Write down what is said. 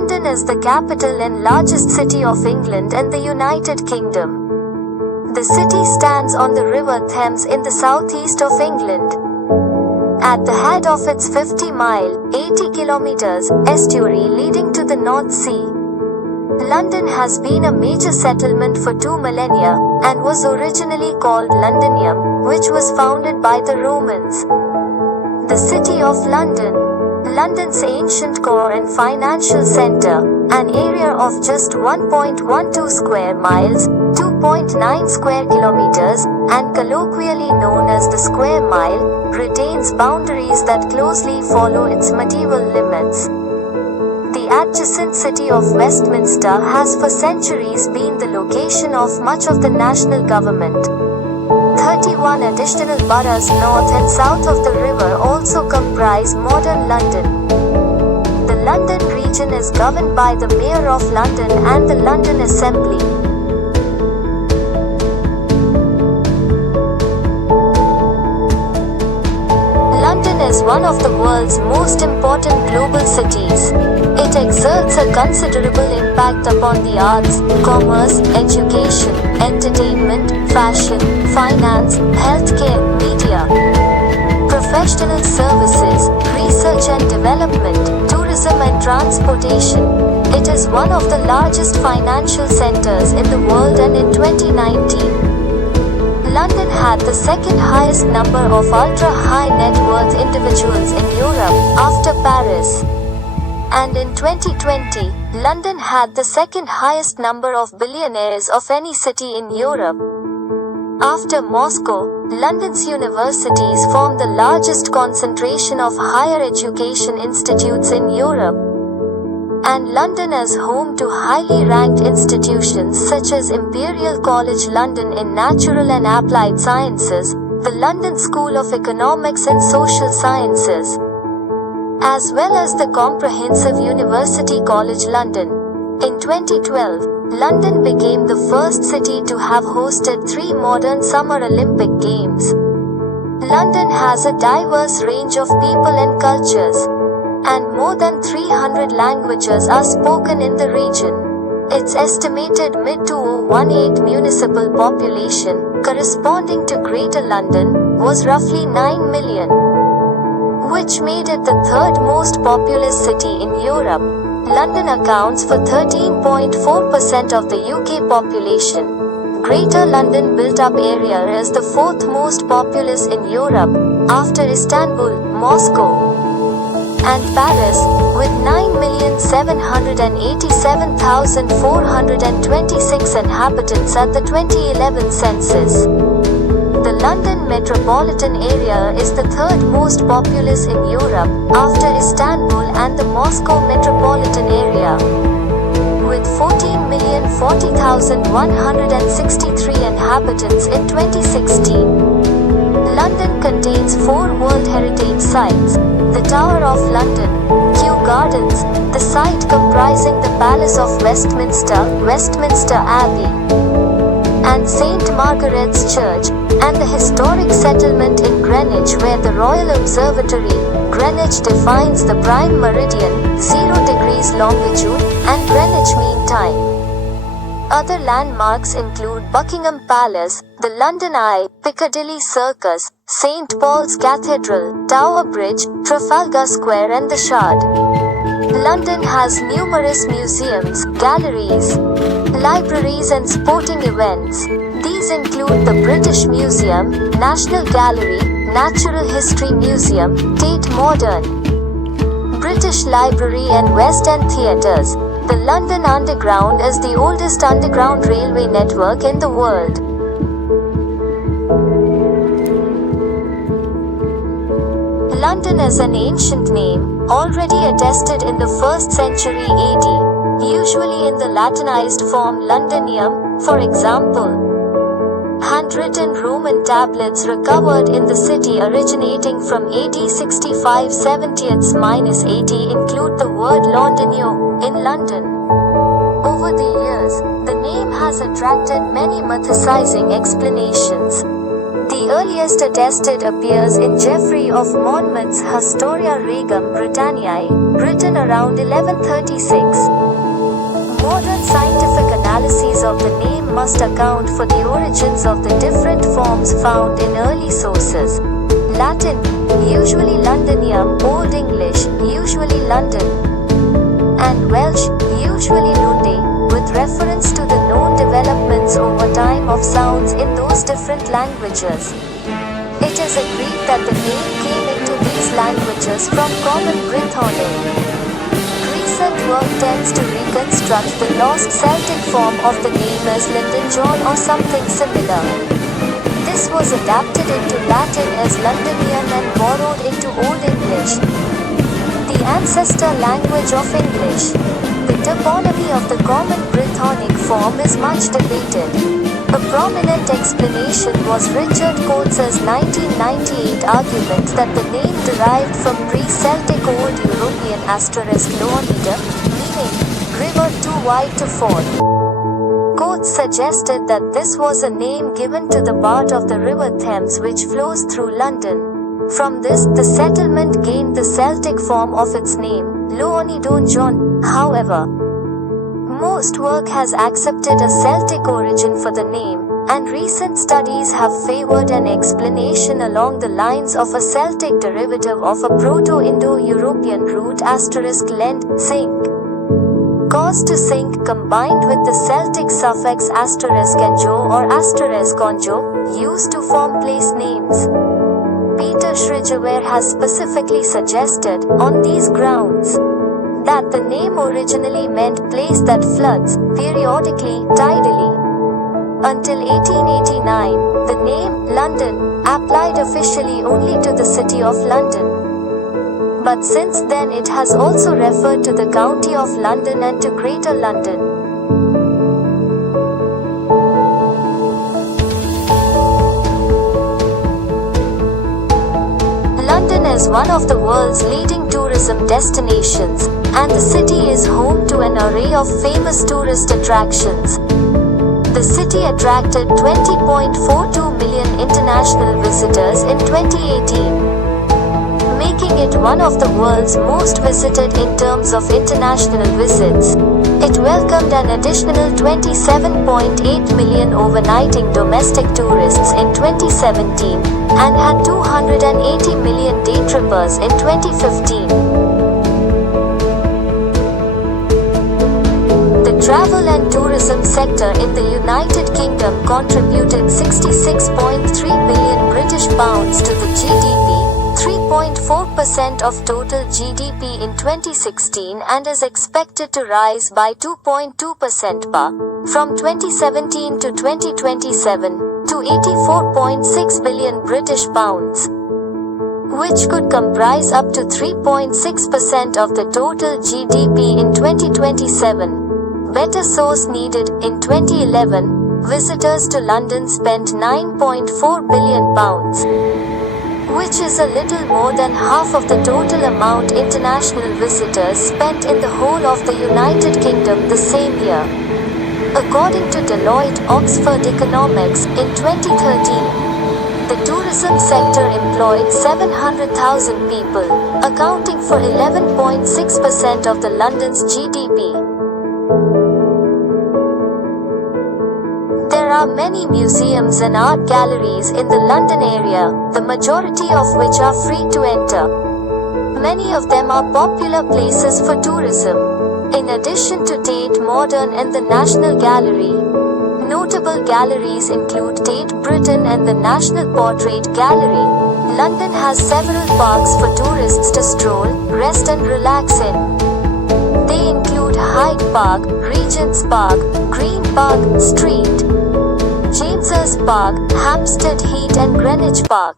London is the capital and largest city of England and the United Kingdom. The city stands on the River Thames in the southeast of England. At the head of its 50-mile, 80 kilometers, estuary leading to the North Sea. London has been a major settlement for 2 millennia, and was originally called Londinium, which was founded by the Romans. The City of London. London's ancient core and financial centre, an area of just 1.12 square miles, 2.9 square kilometers, and colloquially known as the square mile, retains boundaries that closely follow its medieval limits. The adjacent city of Westminster has for centuries been the location of much of the national government. 31 additional boroughs north and south of the river also comprise modern London. The London region is governed by the Mayor of London and the London Assembly. London is one of the world's most important global cities. It exerts a considerable impact upon the arts, commerce, education, entertainment, fashion, finance, healthcare, media, professional services, research and development, tourism and transportation. It is one of the largest financial centers in the world, and in 2019, London had the second highest number of ultra-high net worth individuals in Europe, after Paris. And in 2020, London had the second highest number of billionaires of any city in Europe. After Moscow, London's universities form the largest concentration of higher education institutes in Europe. And London is home to highly ranked institutions such as Imperial College London in Natural and Applied Sciences, the London School of Economics and Social Sciences, as well as the Comprehensive University College London. In 2012, London became the first city to have hosted 3 modern Summer Olympic Games. London has a diverse range of people and cultures, and more than 300 languages are spoken in the region. Its estimated mid-2018 municipal population, corresponding to Greater London, was roughly 9 million, which made it the third most populous city in Europe. London accounts for 13.4% of the UK population. Greater London built-up area is the 4th most populous in Europe, after Istanbul, Moscow, and Paris, with 9,787,426 inhabitants at the 2011 census. The London metropolitan area is the 3rd most populous in Europe, after Istanbul and the Moscow metropolitan area, with 14,040,163 inhabitants in 2016. London contains 4 World Heritage Sites: the Tower of London, Kew Gardens, the site comprising the Palace of Westminster, Westminster Abbey, and St. Margaret's Church, and the historic settlement in Greenwich, where the Royal Observatory, Greenwich, defines the prime meridian, 0 degrees longitude, and Greenwich Mean Time. Other landmarks include Buckingham Palace, the London Eye, Piccadilly Circus, St. Paul's Cathedral, Tower Bridge, Trafalgar Square and the Shard. London has numerous museums, galleries, libraries and sporting events. These include the British Museum, National Gallery, Natural History Museum, Tate Modern, British Library and West End Theatres. The London Underground is the oldest underground railway network in the world. London is an ancient name, already attested in the 1st century AD, usually in the Latinized form Londinium. For example, handwritten Roman tablets recovered in the city originating from AD 65 70s-AD include the word Londinio, in London. Over the years, the name has attracted many mythicizing explanations. The earliest attested appears in Geoffrey of Monmouth's Historia Regum Britanniae, written around 1136. Modern scientific analyses of the name must account for the origins of the different forms found in early sources. Latin, usually Londinium, Old English, usually London, and Welsh, usually Lunde, with reference to the known developments over time of sounds in those different languages. It is agreed that the name came into these languages from Common Brythonic. Recent work tends to reconstruct the lost Celtic form of the name as Linden John or something similar. This was adapted into Latin as Londinium and borrowed into Old English, the ancestor language of English. The toponymy of the Common Brythonic form is much debated. A prominent explanation was Richard Coates's 1998 argument that the name derived from pre-Celtic Old European *Loanida, meaning river too wide to ford. Coates suggested that this was a name given to the part of the River Thames which flows through London. From this, the settlement gained the Celtic form of its name, Loanidon John. However, most work has accepted a Celtic origin for the name, and recent studies have favored an explanation along the lines of a Celtic derivative of a Proto-Indo-European root *lend, sink. Cause to sink combined with the Celtic suffix *anjo or *onjo, used to form place names. Peter Schrijver has specifically suggested, on these grounds, that the name originally meant place that floods, periodically, tidally. Until 1889, the name, London, applied officially only to the city of London. But since then it has also referred to the County of London and to Greater London. London is one of the world's leading tourism destinations, and the city is home to an array of famous tourist attractions. The city attracted 20.42 million international visitors in 2018, making it one of the world's most visited in terms of international visits. It welcomed an additional 27.8 million overnighting domestic tourists in 2017, and had 280 million day trippers in 2015. The travel and tourism sector in the United Kingdom contributed £66.3 billion British pounds to the GDP, 3.4% of total GDP in 2016, and is expected to rise by 2.2% from 2017 to 2027 to £84.6 billion British pounds, which could comprise up to 3.6% of the total GDP in 2027. Better source needed. In 2011, visitors to London spent £9.4 billion, which is a little more than half of the total amount international visitors spent in the whole of the United Kingdom the same year. According to Deloitte Oxford Economics, in 2013, the tourism sector employed 700,000 people, accounting for 11.6% of the London's GDP. There are many museums and art galleries in the London area, the majority of which are free to enter. Many of them are popular places for tourism. In addition to Tate Modern and the National Gallery, notable galleries include Tate Britain and the National Portrait Gallery. London has several parks for tourists to stroll, rest and relax in. They include Hyde Park, Regent's Park, Green Park Street, James's Park, Hampstead Heath and Greenwich Park.